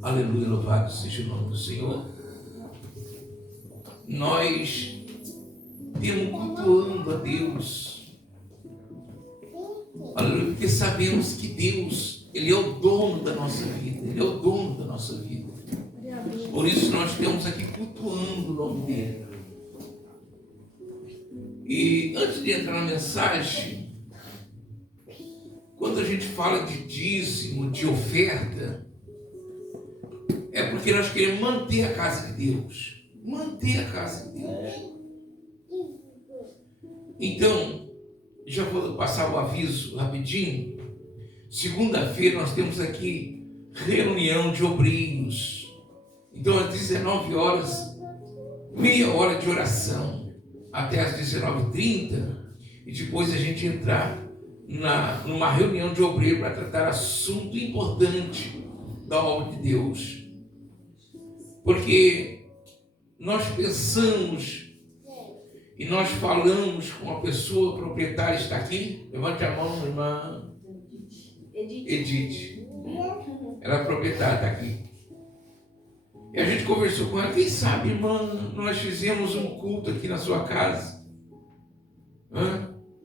Aleluia, louvado seja o nome do Senhor. Nós temos cultuando a Deus. Aleluia, porque sabemos que Deus, Ele é o dono da nossa vida. Ele é o dono da nossa vida. Por isso nós estamos aqui cultuando o nome dEle. E antes de entrar na mensagem, quando a gente fala de dízimo, de oferta, é porque nós queremos manter a casa de Deus. Manter a casa de Deus. Então, já vou passar o aviso rapidinho. Segunda-feira nós temos aqui reunião de obreiros. Então, às 19 horas, meia hora de oração, até às 19h30, e depois a gente entrar numa reunião de obreiros para tratar assunto importante da obra de Deus. Porque nós pensamos e nós falamos com a pessoa proprietária, está aqui, levante a mão, irmã Edith. Ela é proprietária, está aqui. E a gente conversou com ela, quem sabe, irmã, nós fizemos um culto aqui na sua casa.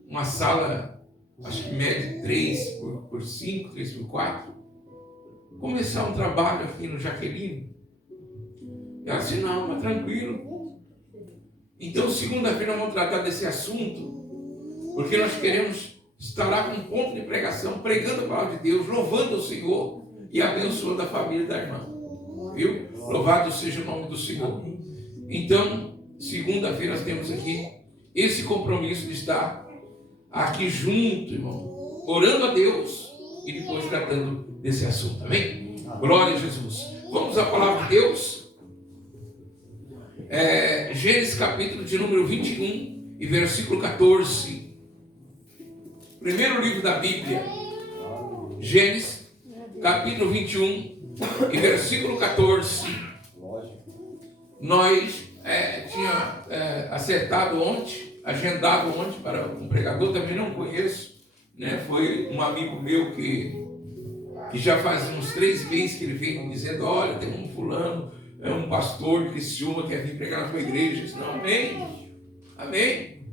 Uma sala, acho que média 3 por 5, 3 por 4. Começar um trabalho aqui no Jaqueline. Ela disse, não, mas tranquilo. Então, segunda-feira nós vamos tratar desse assunto, porque nós queremos estar lá com um ponto de pregação, pregando a palavra de Deus, louvando o Senhor e abençoando a família da irmã. Viu? Louvado seja o nome do Senhor. Então, segunda-feira nós temos aqui esse compromisso de estar aqui junto, irmão, orando a Deus e depois tratando desse assunto, amém? Glória a Jesus. Vamos à palavra de Deus. Gênesis capítulo de número 21 e versículo 14. Primeiro livro da Bíblia. Gênesis capítulo 21 e versículo 14. Nós tinha acertado ontem, agendado ontem para um pregador, também não conheço, né? Foi um amigo meu que já faz uns 3 meses que ele vem me dizendo, olha, tem um fulano, é um pastor de Criciúma, quer vir pregar na tua igreja. Eu disse, não, amém, amém.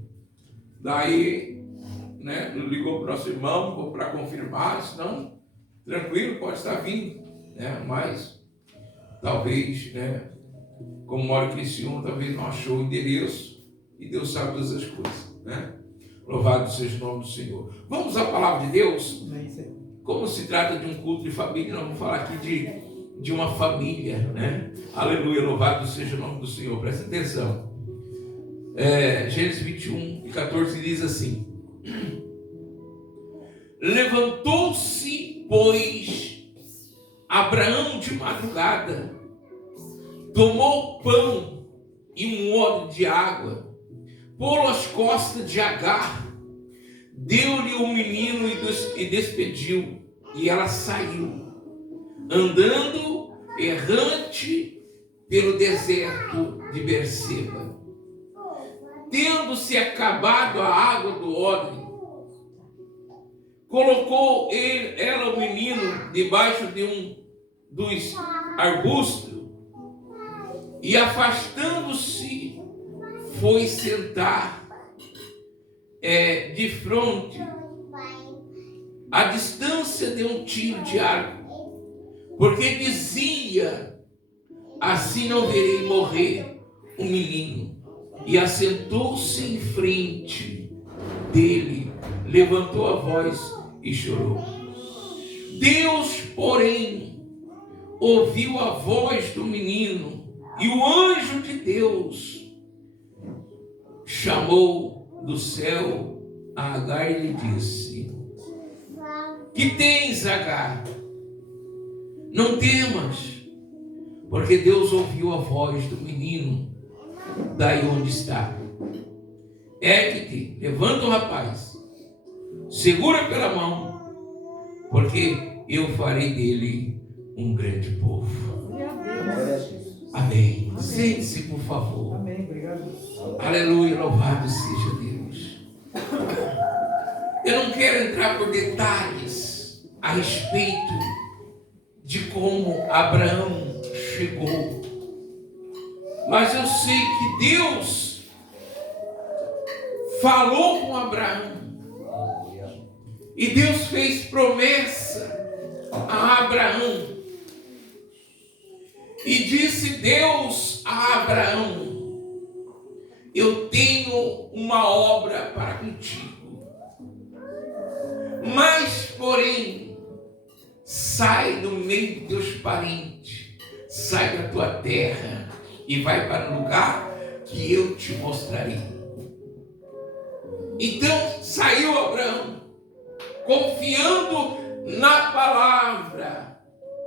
Daí, né, ligou para o nosso irmão para confirmar, disse, não, tranquilo, pode estar vindo, né? Mas talvez, né, como mora em Criciúma, talvez não achou o endereço, e Deus sabe todas as coisas, né? Louvado seja o nome do Senhor. Vamos à palavra de Deus. Como se trata de um culto de família, nós vamos falar aqui de uma família, né? Aleluia, louvado seja o nome do Senhor. Presta atenção. Gênesis 21 e 14 diz assim: levantou-se, pois, Abraão de madrugada, tomou pão e um odre de água, pô-lo às costas de Agar, deu-lhe o menino e despediu, e ela saiu, andando errante pelo deserto de Berseba. Tendo-se acabado a água do odre, colocou ela o menino debaixo de um dos arbustos e, afastando-se, foi sentar de frente, à distância de um tiro de arco, porque dizia, assim não verei morrer o menino. E assentou-se em frente dele, levantou a voz e chorou. Deus, porém, ouviu a voz do menino, e o anjo de Deus chamou do céu a Agar e lhe disse: que tens, Agar? Não temas, porque Deus ouviu a voz do menino daí onde está. Ergue-te, levanta o rapaz, segura pela mão, porque eu farei dele um grande povo. Amém. Sente-se, por favor. Amém, obrigado. Aleluia, louvado seja Deus. Eu não quero entrar por detalhes a respeito de como Abraão chegou. Mas eu sei que Deus falou com Abraão. E Deus fez promessa a Abraão. E disse Deus a Abraão: eu tenho uma obra para contigo. Mas, porém, sai do meio dos teus parentes, sai da tua terra e vai para o lugar que eu te mostrarei. Então saiu Abraão, confiando na palavra.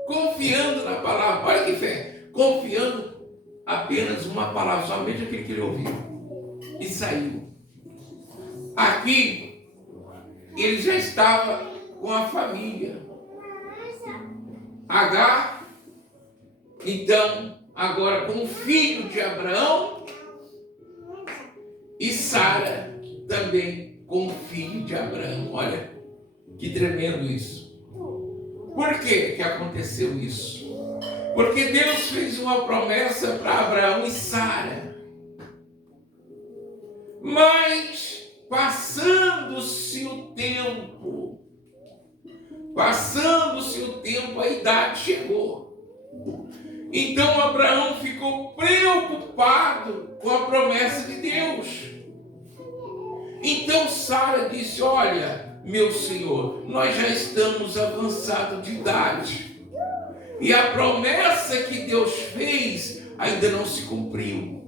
Confiando na palavra. Olha que fé. Confiando apenas uma palavra, somente aquilo que ele ouviu. E saiu. Aqui, ele já estava com a família. Agar, então, agora com o filho de Abraão, e Sara também com o filho de Abraão. Olha, que tremendo isso. Por que aconteceu isso? Porque Deus fez uma promessa para Abraão e Sara. Mas, passando-se o tempo, a idade chegou. Então Abraão ficou preocupado com a promessa de Deus. Então Sara disse: olha, meu senhor, nós já estamos avançados de idade. E a promessa que Deus fez ainda não se cumpriu.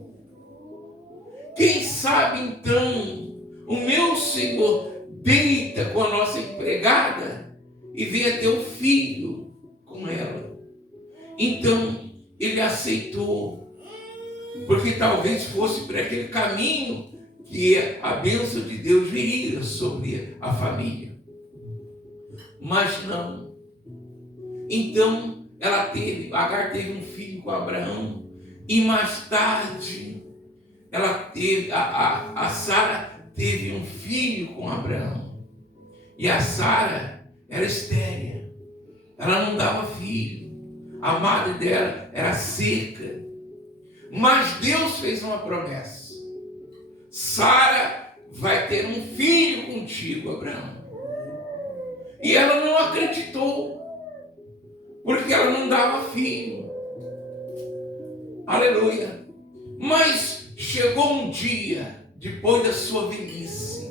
Quem sabe então o meu senhor deita com a nossa empregada e venha ter um filho com ela. Então ele aceitou, porque talvez fosse por aquele caminho que a bênção de Deus viria sobre a família. Mas não. Então Agar teve um filho com Abraão, e mais tarde a Sara teve um filho com Abraão. E a Sara era estéril, ela não dava filho, a madre dela era seca. Mas Deus fez uma promessa: Sara vai ter um filho contigo, Abraão. E ela não acreditou, porque ela não dava filho. Aleluia. Mas chegou um dia, depois da sua velhice,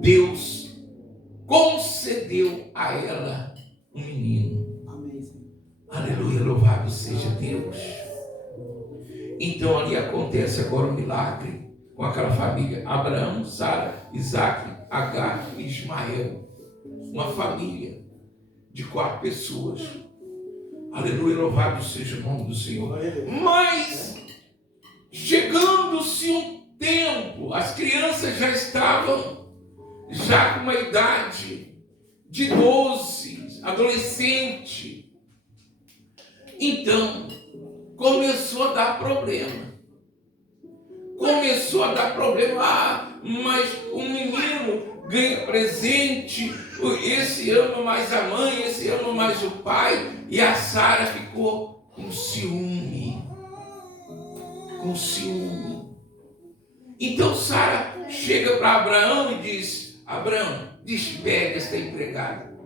Deus concedeu a ela um menino. Amém. Aleluia, louvado seja Deus. Então ali acontece agora um milagre com aquela família: Abraão, Sara, Isaac, Agar e Ismael. Uma família de 4 pessoas. Aleluia, louvado seja o nome do Senhor. Mas, chegando-se um tempo, as crianças já estavam com uma idade de 12, adolescente. Então, começou a dar problema. Mas o menino ganha presente, esse ama mais a mãe, esse ama mais o pai, e a Sara ficou com ciúme. Então Sara chega para Abraão e diz: Abraão, despede esta empregada,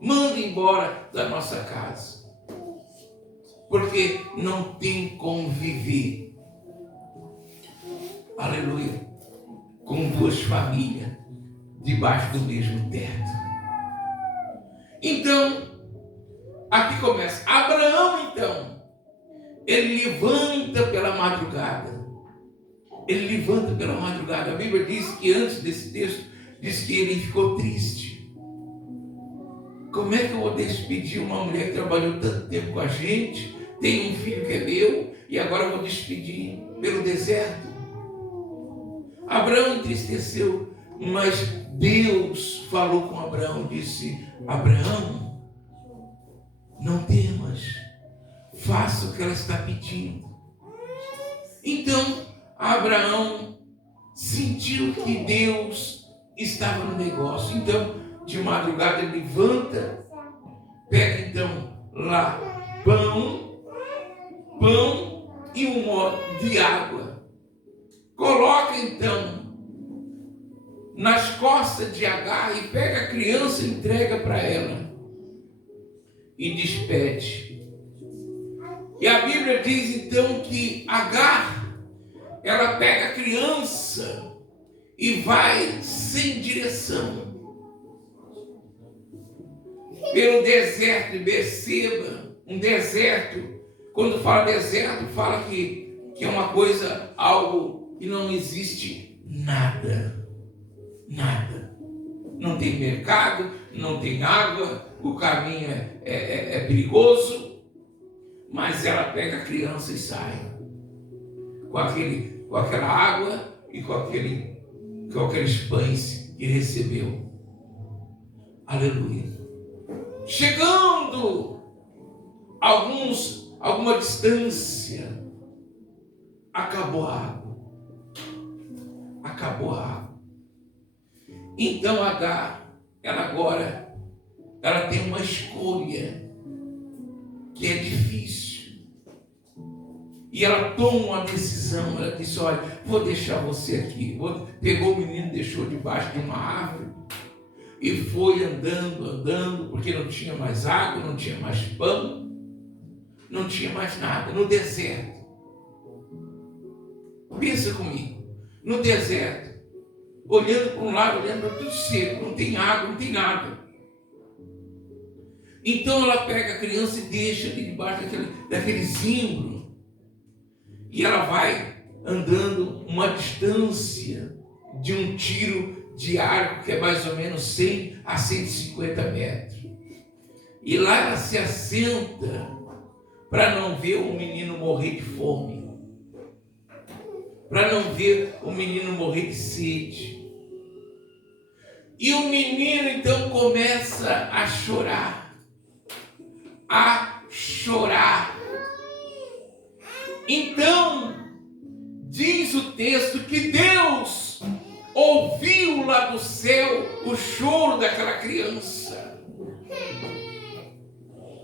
manda embora da nossa casa, porque não tem como viver, aleluia, com 2 famílias debaixo do mesmo teto. Então, aqui começa. Abraão, então, ele levanta pela madrugada. A Bíblia diz que antes desse texto, diz que ele ficou triste. Como é que eu vou despedir uma mulher que trabalhou tanto tempo com a gente, tem um filho que é meu, e agora eu vou despedir pelo deserto? Abraão entristeceu, mas Deus falou com Abraão, disse: Abraão, não temas, faça o que ela está pedindo. Então Abraão sentiu que Deus estava no negócio. Então, de madrugada ele levanta, pega então lá pão e um odre de água. Coloca então nas costas de Agar e pega a criança e entrega para ela e despede. E a Bíblia diz então que Agar, ela pega a criança e vai sem direção pelo deserto. E perceba, um deserto, quando fala deserto, fala que é uma coisa, algo que não existe nada. Nada. Não tem mercado, não tem água, o caminho é perigoso, mas ela pega a criança e sai com aquela água e com aqueles pães que recebeu. Aleluia. Chegando alguma distância, acabou a água. Acabou a água. Então Agar, ela tem uma escolha que é difícil. E ela toma uma decisão. Ela disse: olha, vou deixar você aqui. Pegou o menino, deixou debaixo de uma árvore e foi andando, porque não tinha mais água, não tinha mais pão, não tinha mais nada, no deserto. Pensa comigo, no deserto, olhando para um lado, olhando para tudo seco, não tem água, não tem nada. Então ela pega a criança e deixa ali debaixo daquele zimbro, e ela vai andando uma distância de um tiro de arco, que é mais ou menos 100 a 150 metros. E lá ela se assenta para não ver o menino morrer de fome, para não ver o menino morrer de sede. E o menino então começa a chorar. Então, diz o texto que Deus ouviu lá do céu o choro daquela criança.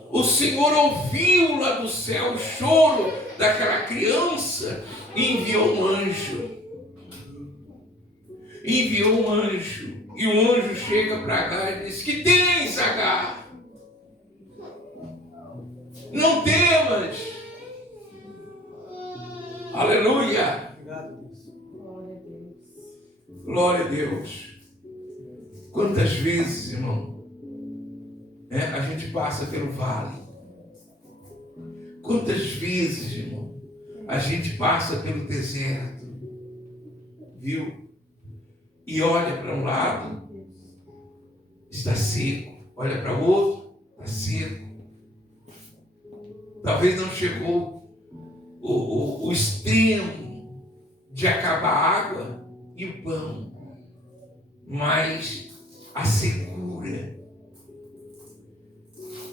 O Senhor ouviu lá do céu o choro daquela criança e enviou um anjo. E o anjo chega para Agar e diz: que tens, Agar? Não temas. Aleluia. Glória a Deus. Quantas vezes, irmão, a gente passa pelo vale. Quantas vezes, irmão, a gente passa pelo deserto, viu? E olha para um lado, está seco. Olha para o outro, está seco. Talvez não chegou o extremo de acabar a água e o pão, mas a secura,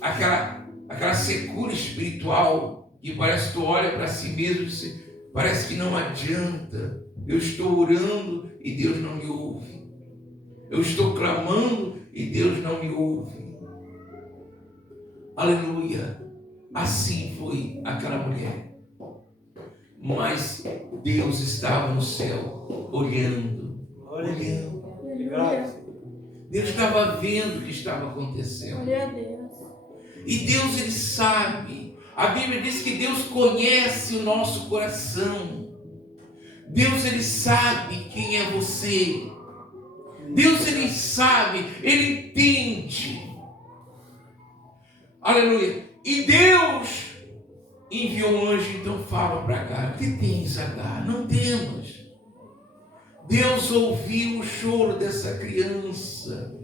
aquela secura espiritual, que parece que tu olha para si mesmo e parece que não adianta. Eu estou orando e Deus não me ouve. Eu estou clamando e Deus não me ouve. Aleluia. Assim foi aquela mulher. Mas Deus estava no céu, olhando. Deus estava vendo o que estava acontecendo. E Deus, Ele sabe. A Bíblia diz que Deus conhece o nosso coração. Deus, Ele sabe quem é você. Deus, Ele sabe, Ele entende. Aleluia. E Deus enviou um anjo, então fala para Agar: o que tens, Agar? Não temas. Deus ouviu o choro dessa criança.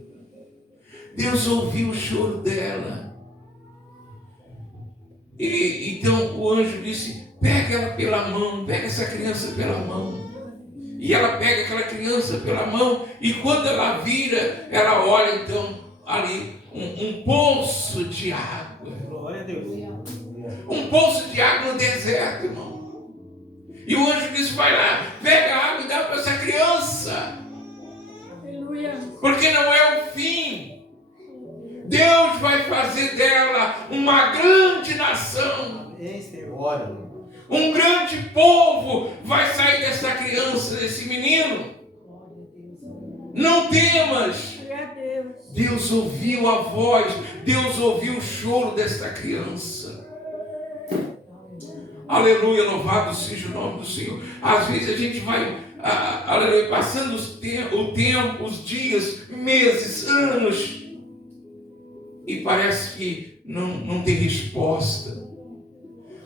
Deus ouviu o choro dela. E então o anjo disse: pega ela pela mão, pega essa criança pela mão. E ela pega aquela criança pela mão, e quando ela vira, ela olha então ali um poço de água. Glória a Deus. Um poço de água no deserto, irmão. E o anjo disse: vai lá, pega a água e dá para essa criança. Aleluia. Porque não é o fim. Deus vai fazer dela uma grande nação. Amém, Senhor. Um grande povo vai sair dessa criança, desse menino. Não temas. Deus ouviu a voz, Deus ouviu o choro desta criança. Aleluia, louvado seja o nome do Senhor. Às vezes a gente vai, aleluia, passando o tempo, os dias, meses, anos, e parece que não tem resposta.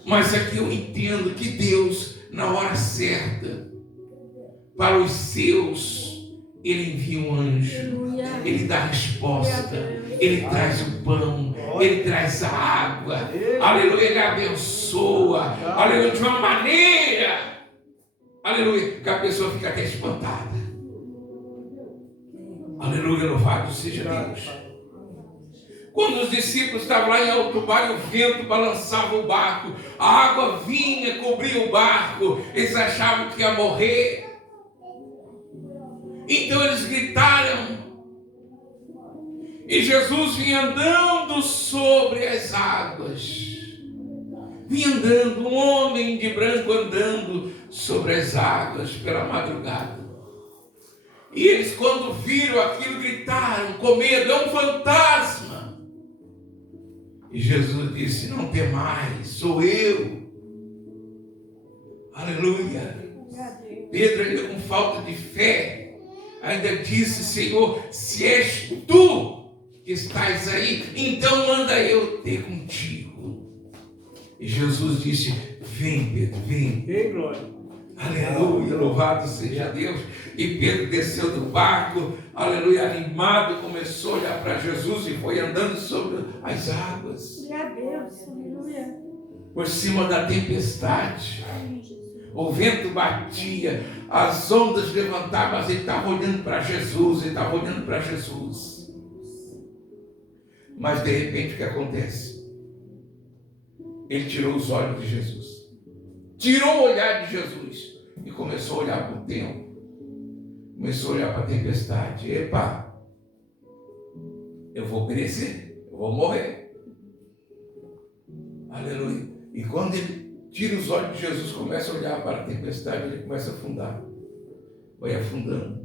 Mas aqui eu entendo que Deus, na hora certa, para os seus, Ele envia um anjo, Ele dá a resposta, Ele traz o pão, Ele traz a água, aleluia, Ele abençoa, aleluia, de uma maneira, aleluia, que a pessoa fica até espantada. Aleluia, louvado seja Deus. Quando os discípulos estavam lá em alto mar, o vento balançava o barco, a água vinha, cobria o barco, eles achavam que ia morrer. Então eles gritaram, e Jesus vinha andando sobre as águas. Vinha andando, um homem de branco andando sobre as águas pela madrugada. E eles, quando viram aquilo, gritaram com medo: é um fantasma. E Jesus disse: não temais, sou eu. Aleluia. Pedro, ainda com falta de fé, ainda disse: Senhor, se és tu que estás aí, então manda eu ter contigo. E Jesus disse: vem, Pedro, vem. Ei, glória. Aleluia, louvado seja Deus. E Pedro desceu do barco, aleluia, animado, começou a olhar para Jesus e foi andando sobre as águas. Aleluia. Por cima da tempestade. O vento batia, as ondas levantavam, mas ele estava olhando para Jesus, ele estava olhando para Jesus. Mas de repente o que acontece? Ele tirou os olhos de Jesus. Tirou o olhar de Jesus e começou a olhar para o tempo. Começou a olhar para a tempestade. Epa, eu vou perecer, eu vou morrer. Aleluia. E quando ele tira os olhos de Jesus, começa a olhar para a tempestade, ele começa a afundar. Vai afundando.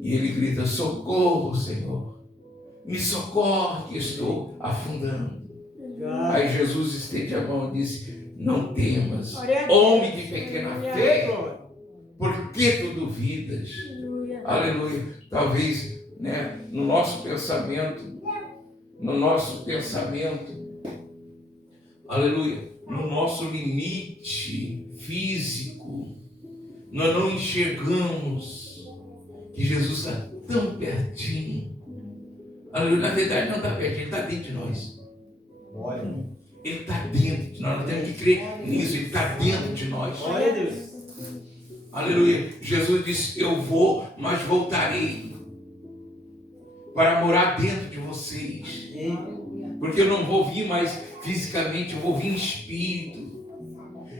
E ele grita: socorro, Senhor. Me socorre que estou afundando. Aí Jesus estende a mão e disse: não temas, homem de pequena fé, por que tu duvidas? Aleluia. Talvez, né, no nosso pensamento, aleluia, no nosso limite físico, nós não enxergamos que Jesus está tão pertinho. Aleluia. Na verdade não está pertinho, ele está dentro de nós. Ele está dentro de nós, nós temos que crer nisso, ele está dentro de nós. Glória a Deus. Aleluia. Jesus disse: eu vou, mas voltarei para morar dentro de vocês. Porque eu não vou vir mais fisicamente, eu vou vir em espírito.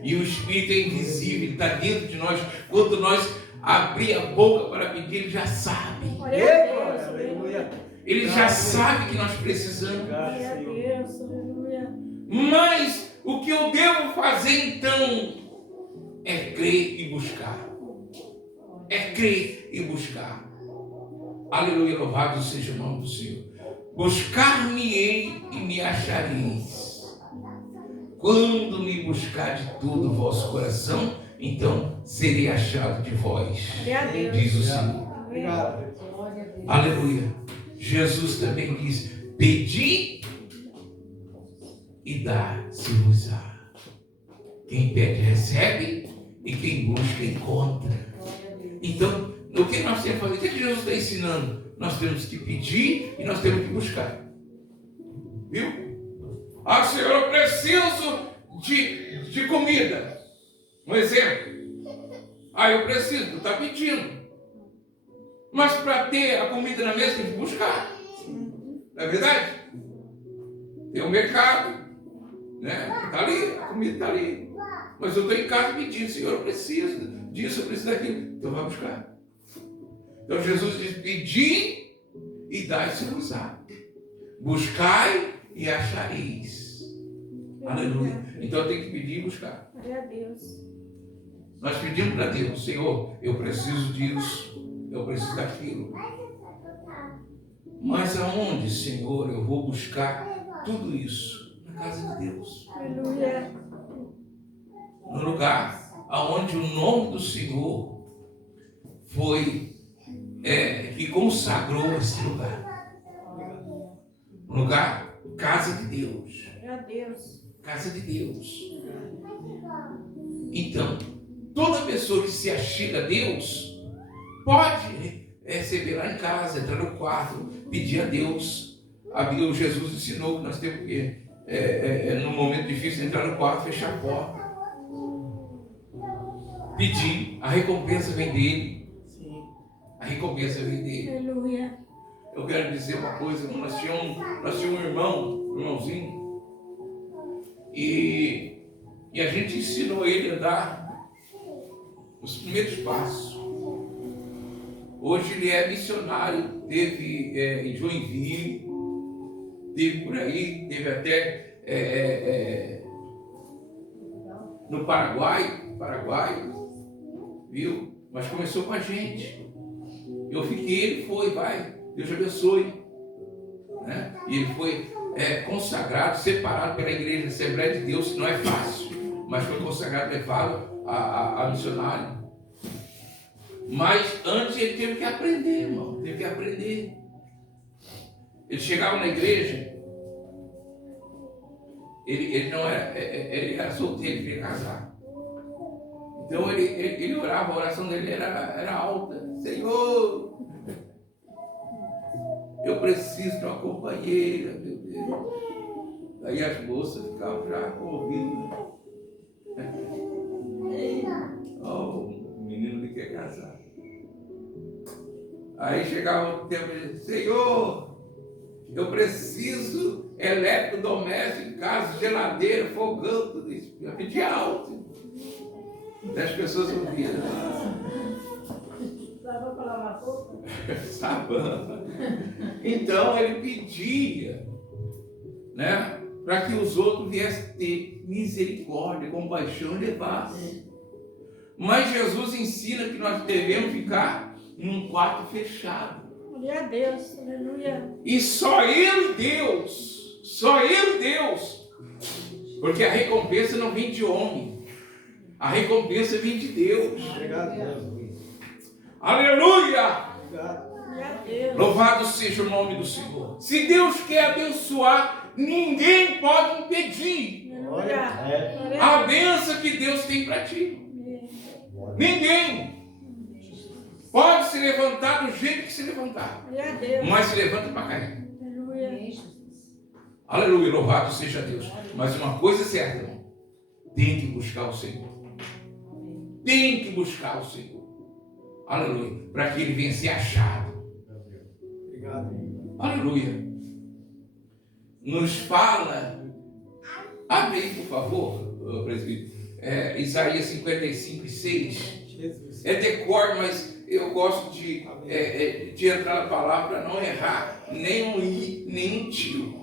E o espírito é invisível, ele está dentro de nós. Quando nós abrir a boca para pedir, ele já sabe. Ele já sabe que nós precisamos. Mas o que eu devo fazer então é crer e buscar. É crer e buscar. Aleluia, louvado seja o nome do Senhor. Buscar-me-ei e me achareis. Quando me buscar de todo o vosso coração, então serei achado de vós, diz o Senhor. Aleluia. Jesus também diz: pedi e dá-se-vos-á. Quem pede recebe, e quem busca encontra. Então, o que nós temos que fazer? O que Jesus está ensinando? Nós temos que pedir e nós temos que buscar. Viu? Ah, Senhor, eu preciso de comida. Um exemplo. Ah, eu preciso, tu está pedindo. Mas para ter a comida na mesa tem que buscar. Não é verdade? Tem um mercado, né? Está ali, a comida está ali. Mas eu estou em casa pedindo: Senhor, eu preciso disso, eu preciso daquilo. Então vai buscar. Então Jesus diz: pedir e dai-se-vos-á. Buscai e achareis. Aleluia. Então eu tenho que pedir e buscar. Glória a Deus. Nós pedimos para Deus, Senhor, eu preciso disso, eu preciso daquilo. Mas aonde, Senhor, eu vou buscar tudo isso? Na casa de Deus. Aleluia. No lugar aonde o nome do Senhor foi, que consagrou esse lugar. Lugar, casa de Deus. Glória a Deus. Casa de Deus. Então, toda pessoa que se achega a Deus pode receber lá em casa, entrar no quarto, pedir a Deus. Jesus ensinou que nós temos que, num momento difícil, entrar no quarto, fechar a porta. Pedir, a recompensa vem dele. A recompensa vem dele. Aleluia. Eu quero dizer uma coisa, nós tínhamos um irmãozinho, e a gente ensinou ele a dar os primeiros passos. Hoje ele é missionário, teve em Joinville, teve por aí, teve até no Paraguai, viu? Mas começou com a gente. Eu fiquei, ele foi, vai, Deus abençoe. Né? E ele foi consagrado, separado pela Igreja Assembleia de Deus, que não é fácil, mas foi consagrado, levado a missionário. Mas antes ele teve que aprender, irmão, teve que aprender. Ele chegava na igreja, ele não era, ele era solteiro, ele queria casar. Então ele orava, a oração dele era alta. Senhor, eu preciso de uma companheira, meu Deus. Aí as moças ficavam já com o ouvido. Oh, o menino que quer casar. Aí chegava o tempo de Senhor, eu preciso elétrico doméstico, casa, geladeira, fogão, tudo isso. Eu pedi alto. As pessoas ouviam. Sabão para lavar roupa? Sabão. Então ele pedia, né, para que os outros viessem ter misericórdia, compaixão e levassem. Mas Jesus ensina que nós devemos ficar em um quarto fechado. Glória a Deus. Aleluia. E só Ele, Deus. Porque a recompensa não vem de homem. A recompensa vem de Deus. Obrigado, Deus. Aleluia! Glória a Deus. Louvado seja o nome do Senhor. Se Deus quer abençoar, ninguém pode impedir Aleluia. a bênção que Deus tem para ti. Ninguém pode se levantar do jeito que se levantar, Glória a Deus. mas se levanta para cair. Aleluia. Aleluia, louvado seja Deus. Mas uma coisa é certa, irmão, tem que buscar o Senhor. Tem que buscar o Senhor. Aleluia, para que ele venha ser achado. Obrigado. Aleluia. Nos fala, abre aí, por favor, presbítero, Isaías 55:6. Jesus. É decor, mas eu gosto de entrar na palavra para não errar nem um i, nem um tio.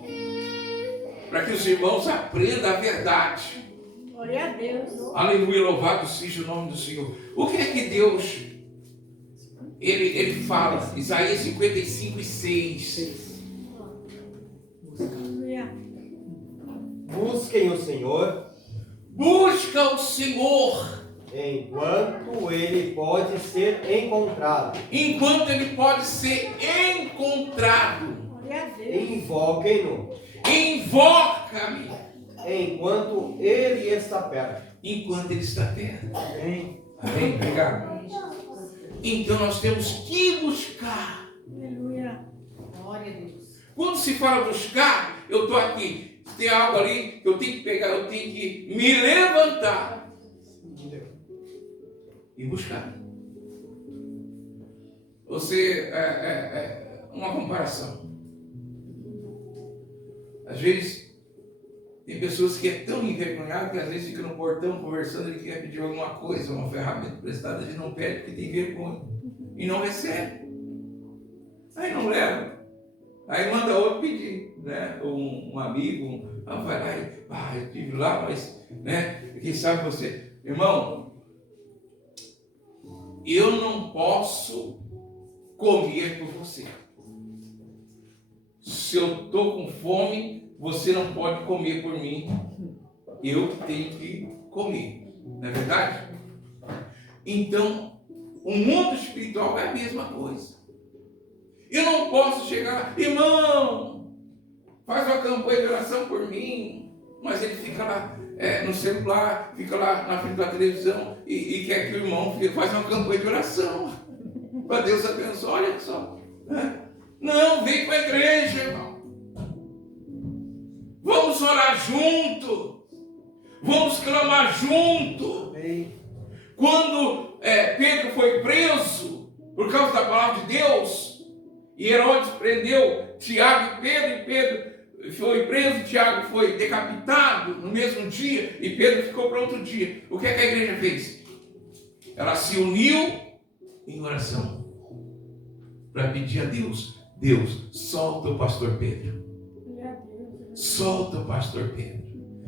Para que os irmãos aprendam a verdade. Glória a Deus. Aleluia, louvado seja o nome do Senhor. O que é que Deus, ele fala? Isaías 55:6. Aleluia. Busquem o Senhor Busca o Senhor enquanto ele pode ser encontrado. enquanto ele pode ser encontrado. Glória a Deus. Invoquem-no Invoca-me enquanto ele está perto. enquanto ele está perto. Amém. Amém? Obrigado. Então nós temos que buscar. Aleluia. Glória a Deus. Quando se fala buscar, eu estou aqui. Tem algo ali que eu tenho que pegar, eu tenho que me levantar e buscar. Você, uma comparação. Às vezes, tem pessoas que é tão envergonhado que às vezes fica no portão conversando, ele quer pedir alguma coisa, uma ferramenta prestada, ele não pede porque tem vergonha. E não recebe. Aí não leva. Aí manda outro pedir. né, um amigo, vai lá e eu estive lá, mas, né, quem sabe você, irmão, eu não posso comer por você. Se eu estou com fome, você não pode comer por mim. Eu tenho que comer. Não é verdade? Então, o mundo espiritual é a mesma coisa. Eu não posso chegar, irmão, faz uma campanha de oração por mim, mas ele fica lá no celular, fica lá na frente da televisão e quer que o irmão faça uma campanha de oração para Deus abençoar. Olha só. Né? Não, vem para a igreja, irmão. Vamos orar junto. Vamos clamar junto. Quando Pedro foi preso por causa da palavra de Deus, e Herodes prendeu Tiago e Pedro foi preso, Tiago foi decapitado no mesmo dia, e Pedro ficou para outro dia. O que é que a igreja fez? Ela se uniu em oração para pedir a Deus: Deus, solta o pastor Pedro. Solta o pastor Pedro.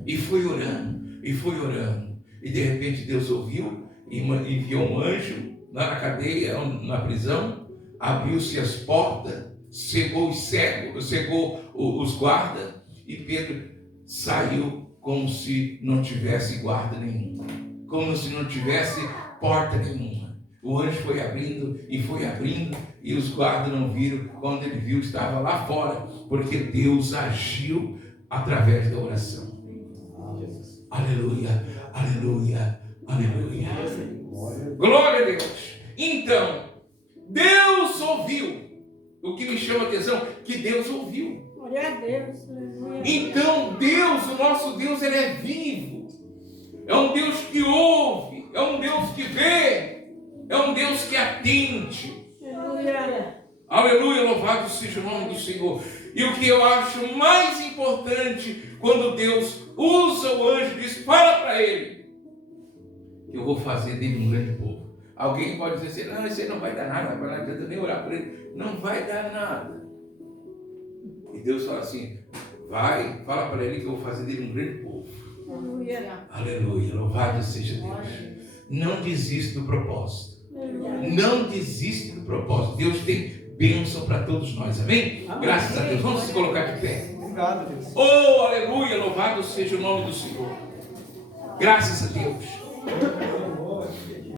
E foi orando, e foi orando. E de repente Deus ouviu e enviou um anjo lá na cadeia, na prisão, abriu-se as portas, cegou os cegos, cegou os guardas, e Pedro saiu como se não tivesse guarda nenhuma, como se não tivesse porta nenhuma. O anjo foi abrindo, e os guardas não viram. Quando ele viu, estava lá fora, porque Deus agiu através da oração. Aleluia, aleluia, aleluia. Glória a Deus. Então, Deus ouviu. O que me chama a atenção, que Deus ouviu. Glória a Deus. Então, Deus, o nosso Deus, ele é vivo. É um Deus que ouve, é um Deus que vê, é um Deus que atende. Aleluia. Aleluia, louvado seja o nome do Senhor. E o que eu acho mais importante, quando Deus usa o anjo, diz: fala para ele, eu vou fazer dele um grande povo. Alguém pode dizer assim: não, isso aí não vai dar nada, não adianta nem orar por ele. Não vai dar nada. E Deus fala assim: vai, fala para ele que eu vou fazer dele um grande povo. Aleluia. Aleluia, louvado seja Deus. Não desista do propósito. Não desista do propósito. Deus tem bênção para todos nós, amém? Graças a Deus. Vamos se colocar de pé. Obrigado, Deus. Oh, aleluia, louvado seja o nome do Senhor. Graças a Deus.